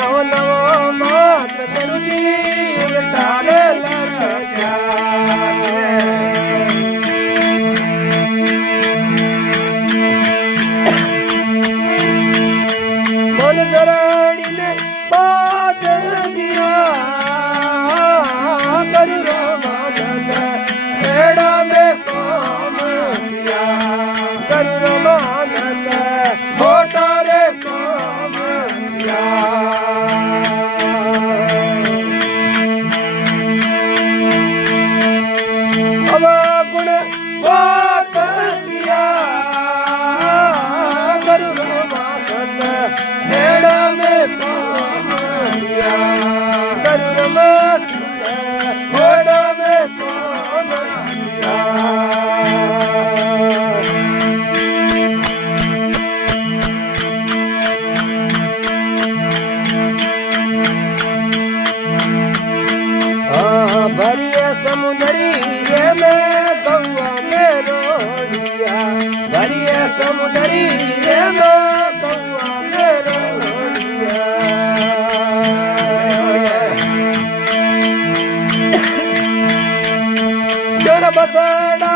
નવો નવો માત ગુરુજી તારે બોલ જરાણીને બાદ દિયા કરું રમાનંદ ખેડા મેં કામ દિયા કરું રમાનંદ ખોટા રે કામ દિયા અવગુણ વાત દિયા કરું રમાનંદ ખેડા મેં કામ દિયા કરું રમાનંદ ખેડા મેં કામ दिया भरिए समुद्री ये मैं गौआ में रोड़िया भरिए समुद्री ये मैं गौआ में रोड़िया जर बसड़ा